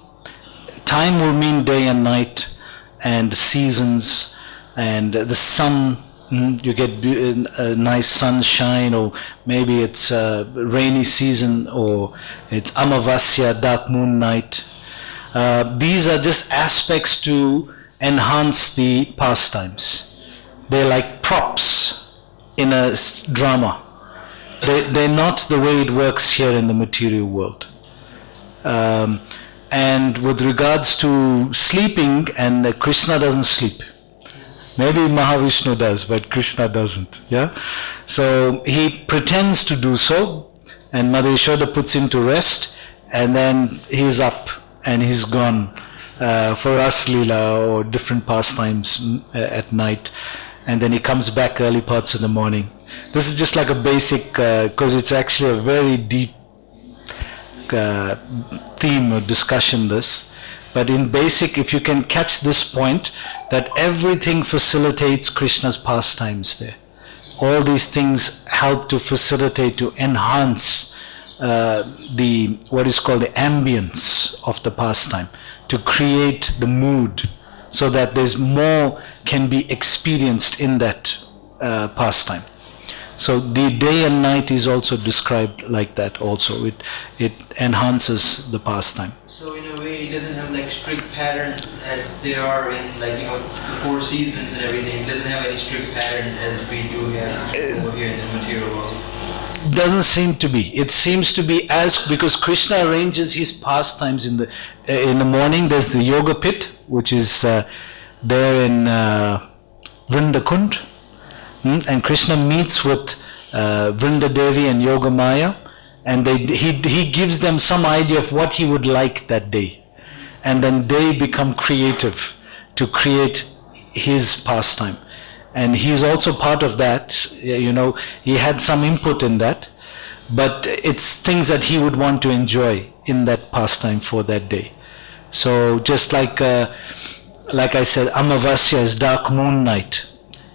will mean day and night, and seasons and the sun, you get a nice sunshine, or maybe it's a rainy season, or it's Amavasya, dark moon night. These are just aspects to enhance the pastimes. They're like props in a drama. They're not the way it works here in the material world. And with regards to sleeping, and Krishna doesn't sleep. Maybe Mahavishnu does, but Krishna doesn't. Yeah. So he pretends to do so, and Mother Yashoda puts him to rest, and then he's up and he's gone for Ras Leela or different pastimes at night, and then he comes back early parts of the morning. This is just like a basic, because it's actually a very deep theme or discussion, this. But in basic, if you can catch this point, that everything facilitates Krishna's pastimes there. All these things help to facilitate, to enhance what is called the ambience of the pastime, to create the mood, so that there's more can be experienced in that pastime. So the day and night is also described like that also. It enhances the pastime. So in a way, it doesn't have like strict patterns as they are in the 4 seasons and everything. It doesn't have any strict pattern as we do have over here in the material world. Doesn't seem to be. It seems to be because Krishna arranges his pastimes in the morning. There's the yoga pit, which is there in Vrindavan. And Krishna meets with Vrindadevi and Yoga Maya, and he gives them some idea of what he would like that day, and then they become creative to create his pastime, and he's also part of that. He had some input in that, but it's things that he would want to enjoy in that pastime for that day. So just like I said, Amavasya is dark moon night.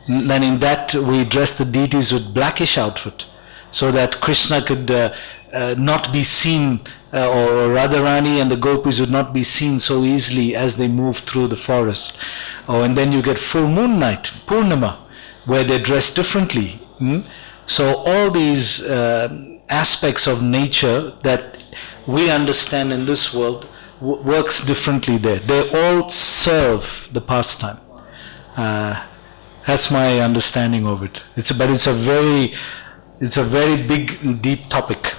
Then in that we dress the deities with blackish outfit, so that Krishna could not be seen, or Radharani and the gopis would not be seen so easily as they move through the forest. And then you get full moon night, Purnima, where they dress differently. So all these aspects of nature that we understand in this world works differently there. They all serve the pastime. That's my understanding of it. It's a very big and deep topic.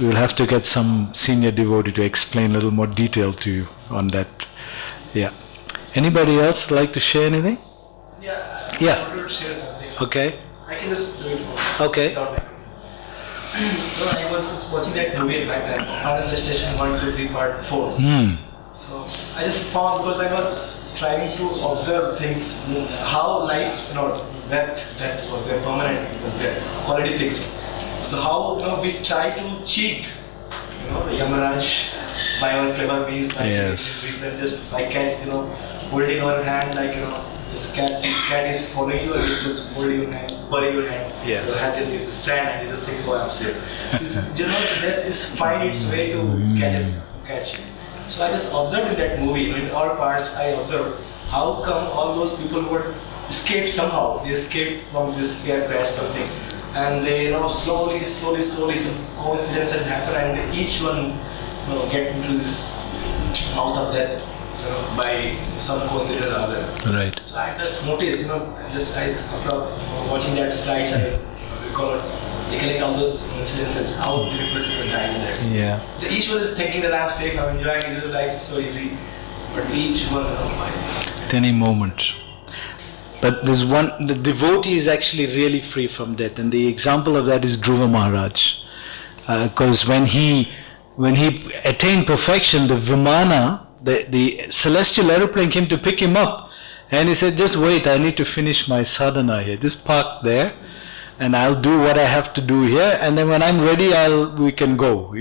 We'll have to get some senior devotee to explain a little more detail to you on that. Yeah. Anybody else like to share anything? Yeah. Yeah. I wanted to share something. Okay. I can just do it. Okay. Without my- So I was just watching that movie back then, Another Station 1, 2, 3, Part 4. So I just found, because I was trying to observe things, how life, death was there, permanent was there, already fixed. So how we try to cheat, the Yamaraj by our clever means, by Yes. just by cat, holding our hand, like this cat is following you and it's just holding your hand, bury your hand, Yes. your hand in the sand, and you just think, oh, I'm safe. So, death is find its way to catch you. So I just observed in that movie, in all parts, I observed how come all those people would escape somehow. They escaped from this air crash, something, and they, slowly, some coincidences happen, and each one, get into this mouth of death, by some coincidence or other. Right. So I just noticed, after watching that slides, I recollect all those incidences, how people died there. Yeah. So each one is thinking that I'm safe, I'm enjoying it, life is so easy, but each one, At any moment. But there's one, the devotee is actually really free from death, and the example of that is Dhruva Maharaj. Because when he attained perfection, the Vimana, the celestial aeroplane came to pick him up, and he said, just wait, I need to finish my sadhana here, just park there, and I'll do what I have to do here, and then when I'm ready, we can go,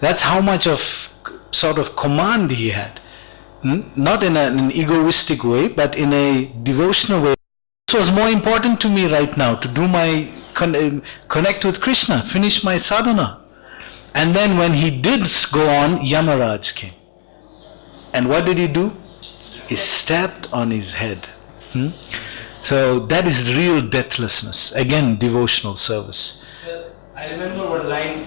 That's how much of sort of command he had. Not in an egoistic way, but in a devotional way. This was more important to me right now, to do my connect with Krishna, finish my sadhana. And then when he did go on, Yamaraj came. And what did he do? He stepped on his head. So that is real deathlessness. Again, devotional service. I remember one line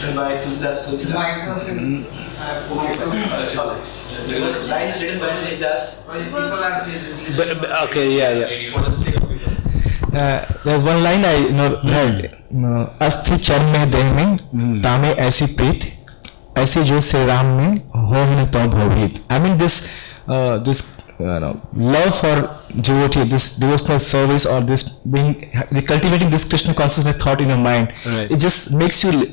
written by Tushdas Tulsidas. Line is written by Tushdas. Okay, yeah. There's one line I heard. अस्थि चर्म में देह में तामे ऐसी प्रीत ऐसी जो श्री राम में हो न तो भवभीत. I mean this love for devotee, this devotional service, or this cultivating this Krishna consciousness thought in your mind, right. It just makes you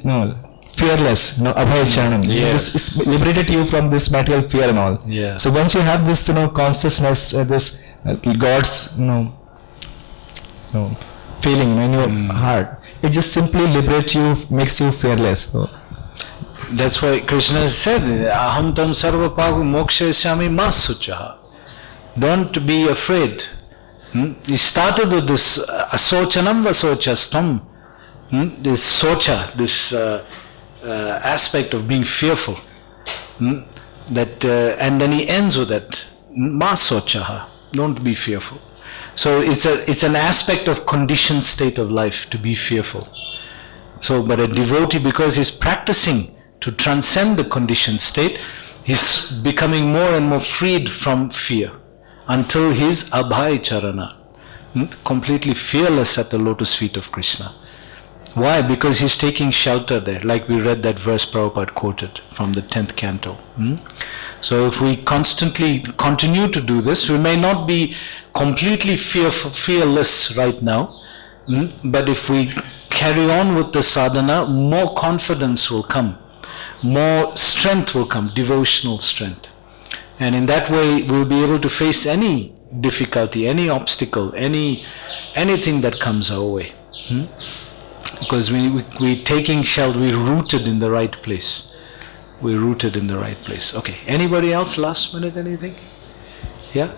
fearless, abhay charanam. Yes. It's liberated you from this material fear and all. Yes. So once you have this consciousness, this God's feeling in your heart, it just simply liberates you, makes you fearless. So, that's why Krishna said, Aham tam sarva pagu mokshayasami masuchaha. Don't be afraid. He started with this asochanam vasochastam. This socha, this aspect of being fearful. That and then he ends with that, masochaha. Don't be fearful. So it's an aspect of conditioned state of life to be fearful. So, but a devotee, because he's practicing to transcend the conditioned state, he's becoming more and more freed from fear until he's abhay charana, completely fearless at the lotus feet of Krishna. Why? Because he's taking shelter there, like we read that verse Prabhupada quoted from the 10th canto. So if we constantly continue to do this, we may not be completely fearless right now, but if we carry on with the sadhana, more confidence will come, more strength will come, devotional strength. And in that way, we'll be able to face any difficulty, any obstacle, anything that comes our way. Because we're taking shelter, we're rooted in the right place. We're rooted in the right place. Okay, anybody else last minute, anything? Yeah?